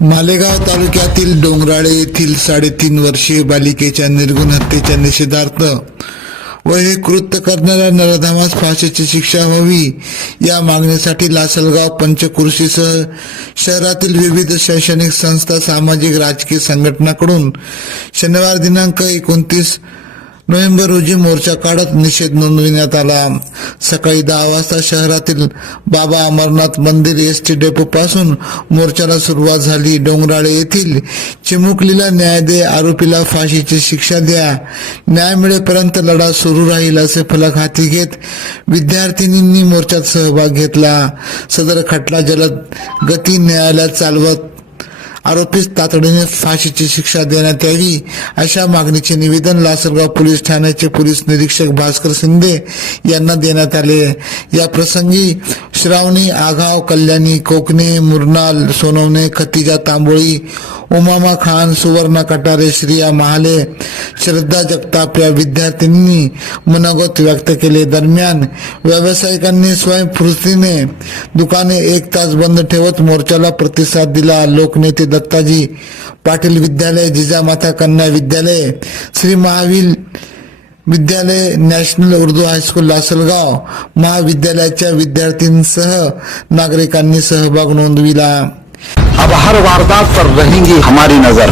मालेगाव तालुक्यातील डोंगराळे येथील 3.5 वर्षीय बालिकेच्या निर्गुण हत्येच्या निषेधार्थ व हे कृत्य करणाऱ्या नराधमास फाशीची शिक्षा व्हावी या मागणीसाठी लासलगाव पंचक्रोशीसह शहरातील विविध शैक्षणिक संस्था, सामाजिक राजकीय संघटनांकडून शनिवार दिनांक 29 नोव्हेंबर रोजी मोर्चा काढत निषेध नोंदविण्यात आला। सकाळी 10 वाजता शहरातील बाबा अमरनाथ मंदिर एसटी डेपो पासून मोर्चाला सुरुवात झाली। डोंगराळे येथील चिमुकलीला न्याय दे, आरोपीला फाशीची शिक्षा द्या, न्याय मिळेपर्यंत लढा सुरू राहील असे फलक हाती घेत विद्यार्थिनींनी मोर्चात सहभाग घेतला। सदर खटला जलद गती न्यायालयात चालवत आरोपीस तातडीने फाशीची शिक्षा देण्यात यावी अशा मागणीचे निवेदन लासलगाव पोलीस ठाण्याचे पोलीस निरीक्षक भास्कर शिंदे यांना देण्यात आले। या प्रसंगी श्रावणी आघाव, कल्याणी कोकणे, मुरनाल सोनवणे, खतिजा तांबोळी, उमामा खान, सुवर्णा कटारे, श्रिया महाले, श्रद्धा जगताप या विद्यार्थिनींनी मनोगत व्यक्त केले। दरम्यान व्यावसायिकांनी स्वयंस्फूर्तीने दुकाने 1 तास बंद ठेवत मोर्चाला प्रतिसाद दिला। लोकनेते दत्ताजी पाटील विद्यालय, जिजामाता कन्या विद्यालय, श्री महावीर विद्यालय, नॅशनल उर्दू हायस्कूल लासलगाव महाविद्यालयाच्या विद्यार्थ्यांसह नागरिकांनी सहभाग नोंदविला। अब हर वारदात पर रहेंगी हमारी नजर।